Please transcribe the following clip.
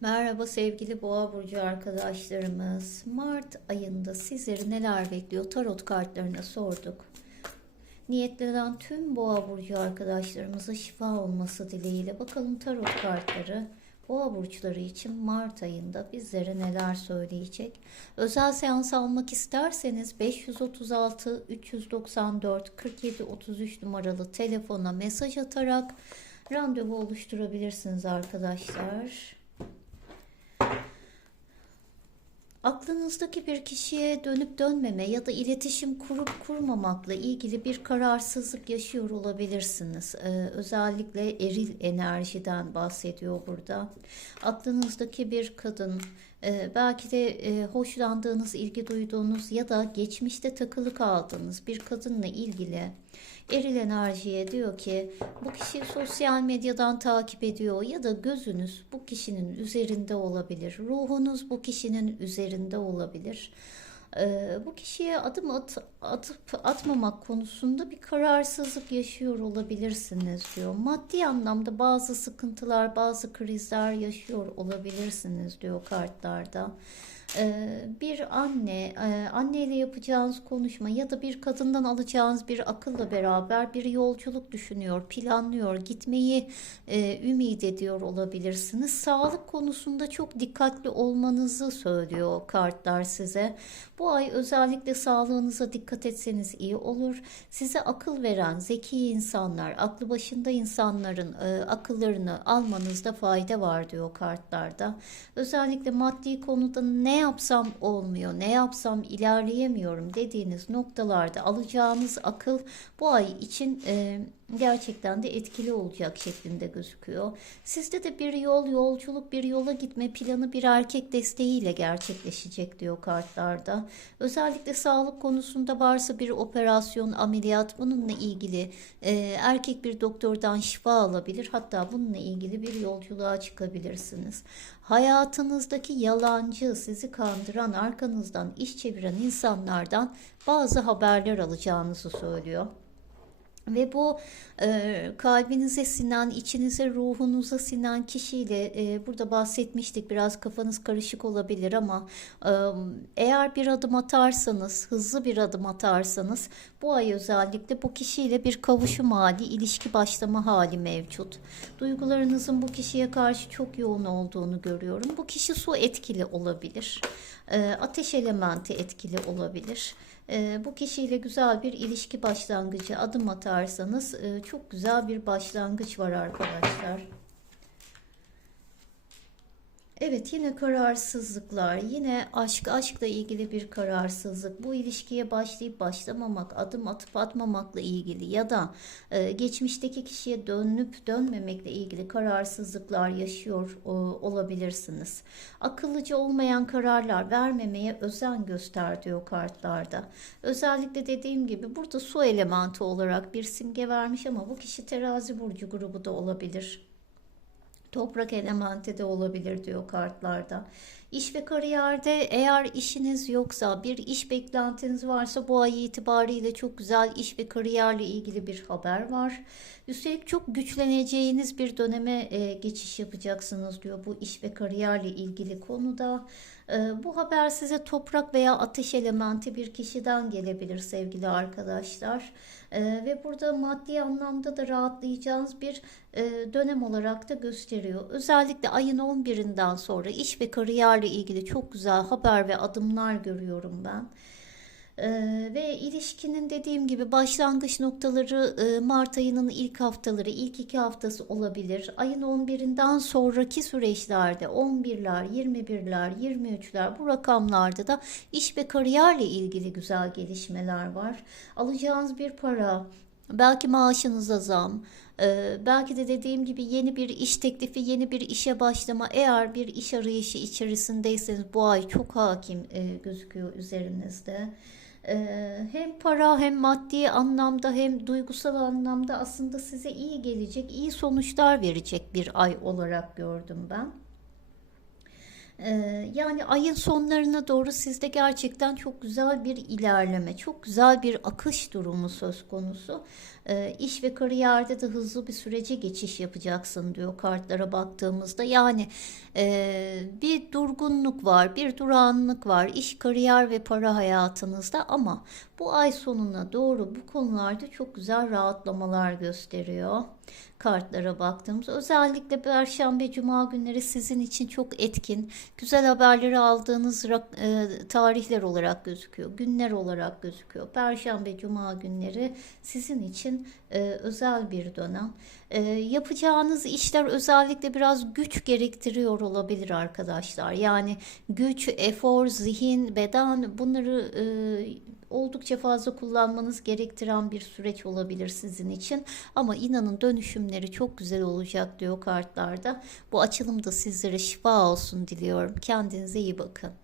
Merhaba sevgili Boğa burcu arkadaşlarımız. Mart ayında sizleri neler bekliyor? Tarot kartlarına sorduk. Niyetlenen tüm Boğa burcu arkadaşlarımıza şifa olması dileğiyle bakalım tarot kartları Boğa burçları için Mart ayında bizlere neler söyleyecek? Özel seans almak isterseniz 536 394 47 33 numaralı telefona mesaj atarak randevu oluşturabilirsiniz arkadaşlar. Aklınızdaki bir kişiye dönüp dönmeme ya da iletişim kurup kurmamakla ilgili bir kararsızlık yaşıyor olabilirsiniz. Ee, özellikle eril enerjiden bahsediyor burada. Aklınızdaki bir kadın, e, belki de e, hoşlandığınız, ilgi duyduğunuz ya da geçmişte takılı kaldığınız bir kadınla ilgili eril enerjiye diyor ki bu kişi sosyal medyadan takip ediyor ya da gözünüz bu kişinin üzerinde olabilir. Ruhunuz bu kişinin üzerinde olabilir. Ee, bu kişiye adım at, atıp atmamak konusunda bir kararsızlık yaşıyor olabilirsiniz diyor. Maddi anlamda bazı sıkıntılar, bazı krizler yaşıyor olabilirsiniz diyor kartlarda. Ee, bir anne, e, anneyle yapacağınız konuşma ya da bir kadından alacağınız bir akılla beraber bir yolculuk düşünüyor, planlıyor, gitmeyi e, ümit ediyor olabilirsiniz. Sağlık konusunda çok dikkatli olmanızı söylüyor kartlar size. Bu ay özellikle sağlığınıza dikkat etseniz iyi olur. Size akıl veren zeki insanlar, aklı başında insanların e, akıllarını almanızda fayda var diyor kartlarda. Özellikle maddi konuda ne yapsam olmuyor, ne yapsam ilerleyemiyorum dediğiniz noktalarda alacağınız akıl bu ay için e, gerçekten de etkili olacak şeklinde gözüküyor. Sizde de bir yol, yolculuk, bir yola gitme planı bir erkek desteğiyle gerçekleşecek diyor kartlarda. Özellikle sağlık konusunda varsa bir operasyon, ameliyat bununla ilgili e, erkek bir doktordan şifa alabilir. Hatta bununla ilgili bir yolculuğa çıkabilirsiniz. Hayatınızdaki yalancı, sizi kandıran, arkanızdan iş çeviren insanlardan bazı haberler alacağınızı söylüyor. Ve bu e, kalbinize sinen, içinize, ruhunuza sinen kişiyle e, burada bahsetmiştik. Biraz kafanız karışık olabilir ama e, eğer bir adım atarsanız, hızlı bir adım atarsanız bu ay özellikle bu kişiyle bir kavuşum hali, ilişki başlama hali mevcut. Duygularınızın bu kişiye karşı çok yoğun olduğunu görüyorum. Bu kişi su etkili olabilir. E, ateş elementi etkili olabilir. E, bu kişiyle güzel bir ilişki başlangıcı adım atarsanız e, çok güzel bir başlangıç var arkadaşlar. Evet yine kararsızlıklar, yine aşk, aşkla ilgili bir kararsızlık, bu ilişkiye başlayıp başlamamak, adım atıp atmamakla ilgili ya da e, geçmişteki kişiye dönüp dönmemekle ilgili kararsızlıklar yaşıyor o, olabilirsiniz. Akıllıca olmayan kararlar vermemeye özen göster diyor kartlarda. Özellikle dediğim gibi burada su elementi olarak bir simge vermiş ama bu kişi terazi burcu grubu da olabilir. Toprak elementi de olabilir diyor kartlarda. İş ve kariyerde eğer işiniz yoksa, bir iş beklentiniz varsa bu ay itibariyle çok güzel iş ve kariyerle ilgili bir haber var. Üstelik çok güçleneceğiniz bir döneme e, geçiş yapacaksınız diyor bu iş ve kariyerle ilgili konuda. E, bu haber size toprak veya ateş elementi bir kişiden gelebilir sevgili arkadaşlar. E, ve burada maddi anlamda da rahatlayacağınız bir e, dönem olarak da gösteriyor. Özellikle ayın 11'inden sonra iş ve kariyerle ilgili çok güzel haber ve adımlar görüyorum ben. Ee, ve ilişkinin dediğim gibi başlangıç noktaları e, Mart ayının ilk haftaları, ilk iki haftası olabilir. Ayın 11'inden sonraki süreçlerde 11'ler, 21'ler, 23'ler bu rakamlarda da iş ve kariyerle ilgili güzel gelişmeler var. Alacağınız bir para, belki maaşınıza zam, e, belki de dediğim gibi yeni bir iş teklifi, yeni bir işe başlama. Eğer bir iş arayışı içerisindeyseniz bu ay çok hakim e, gözüküyor üzerinizde. Ee, hem para hem maddi anlamda hem duygusal anlamda aslında size iyi gelecek, iyi sonuçlar verecek bir ay olarak gördüm ben. Ee, yani ayın sonlarına doğru sizde gerçekten çok güzel bir ilerleme, çok güzel bir akış durumu söz konusu. E, iş ve kariyerde de hızlı bir sürece geçiş yapacaksın diyor kartlara baktığımızda. Yani e, bir durgunluk var, bir durağanlık var iş, kariyer ve para hayatınızda ama bu ay sonuna doğru bu konularda çok güzel rahatlamalar gösteriyor. Kartlara baktığımız özellikle Perşembe Cuma günleri sizin için çok etkin, güzel haberleri aldığınız e, tarihler olarak gözüküyor, günler olarak gözüküyor. Perşembe Cuma günleri sizin için e, özel bir dönem. E, yapacağınız işler özellikle biraz güç gerektiriyor olabilir arkadaşlar. Yani güç, efor, zihin, beden bunları e, oldukça fazla kullanmanız gerektiren bir süreç olabilir sizin için. Ama inanın dönüşümleri çok güzel olacak diyor kartlarda. Bu açılımda sizlere şifa olsun diliyorum. Kendinize iyi bakın.